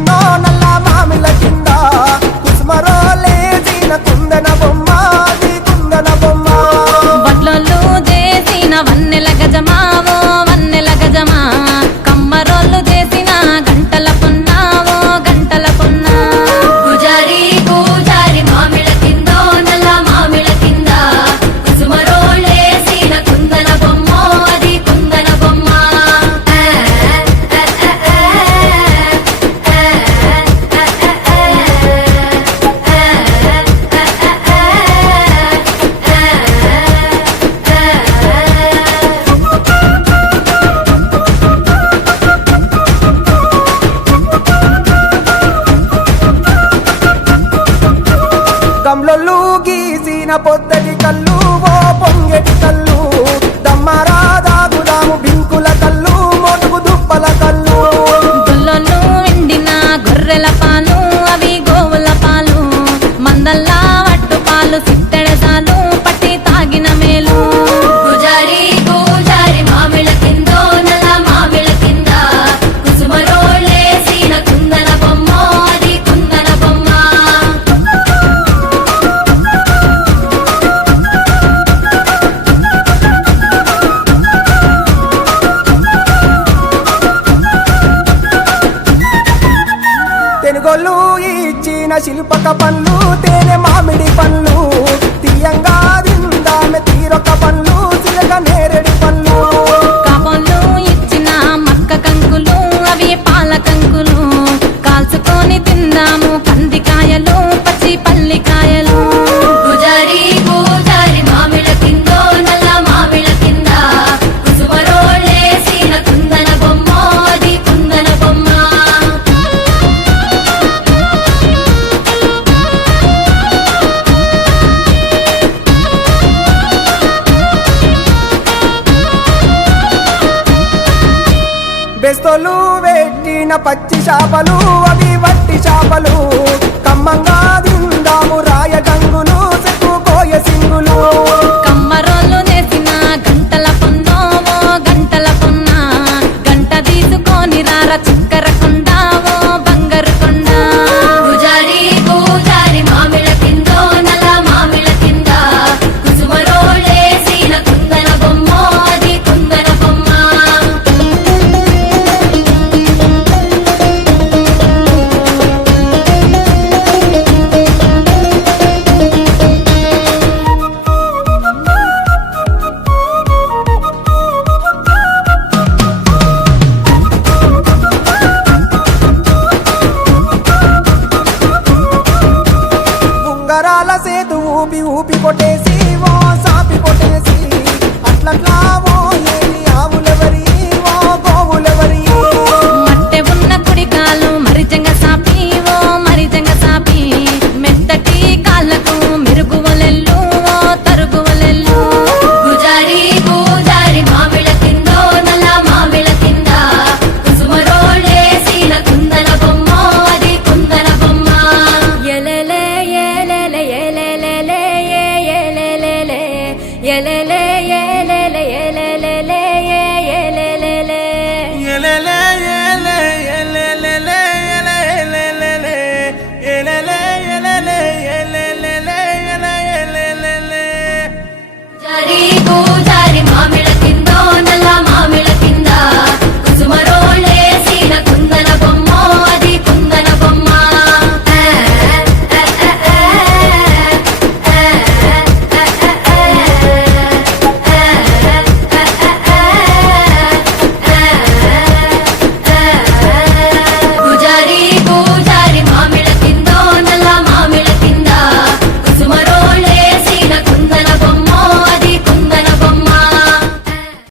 కిందో నల్ల మామిళ్ళ కింద కుసుమరోలేసిన కుందన బొమ్మ అది కుందన బొమ్మ వడ్లోళ్ళు చేసిన వన్నెల గజమావో వన్నెల గజమా కమ్మరోళ్ళు చేసిన గంటల పొన్నావో గంటల పొన్నా పూజారి పూజారి మామిళ్ళ కిందో నల్ల మామిళ్ళ కింద కుసుమరోలేసిన కుందన బొమ్మ అది కుందన బొమ్మ గమ్లొల్లు గీసిన పొద్దటి కళ్ళు ఓ పొంగెటి కళ్ళు దమ్మరా దాగుదాము బింకుల కళ్ళు మొడుగు దుప్పల కళ్ళు గుల్లొళ్ళు ఎండిన గొర్రెల పాలు అవి గోవుల పాలు మందల్లా వట్టు పాలు సిత్తెడసాలు పట్టి తాగిన మేలు పూజారి పూజారి మామిళ్ళ కిందో నల్ల మామిళ్ళ కింద కుసుమరోలేసిన కుందన బొమ్మ అది కుందన బొమ్మ తెనుగోళ్ళు ఇచ్చిన శిల్పక పళ్ళు తేనె మామిడి పళ్ళు తీయంగా దిందామె తీరొక పళ్ళు సిలక నేరేడి పళ్ళు కాపోళ్ళు ఇచ్చిన మక్క కంకులు అవి పాల కంకులు కాల్చుకొని తిందాము కందికాయలు పచ్చి పల్లికాయలు పూజారి పూజారి మామిళ్ళ కిందో నల్ల మామిళ్ళ కింద కుసుమరోలేసిన కుందన బొమ్మ అది కుందన బొమ్మ బెస్తోలు పెట్టిన పచ్చి చేపలు అవి వట్టి చేపలు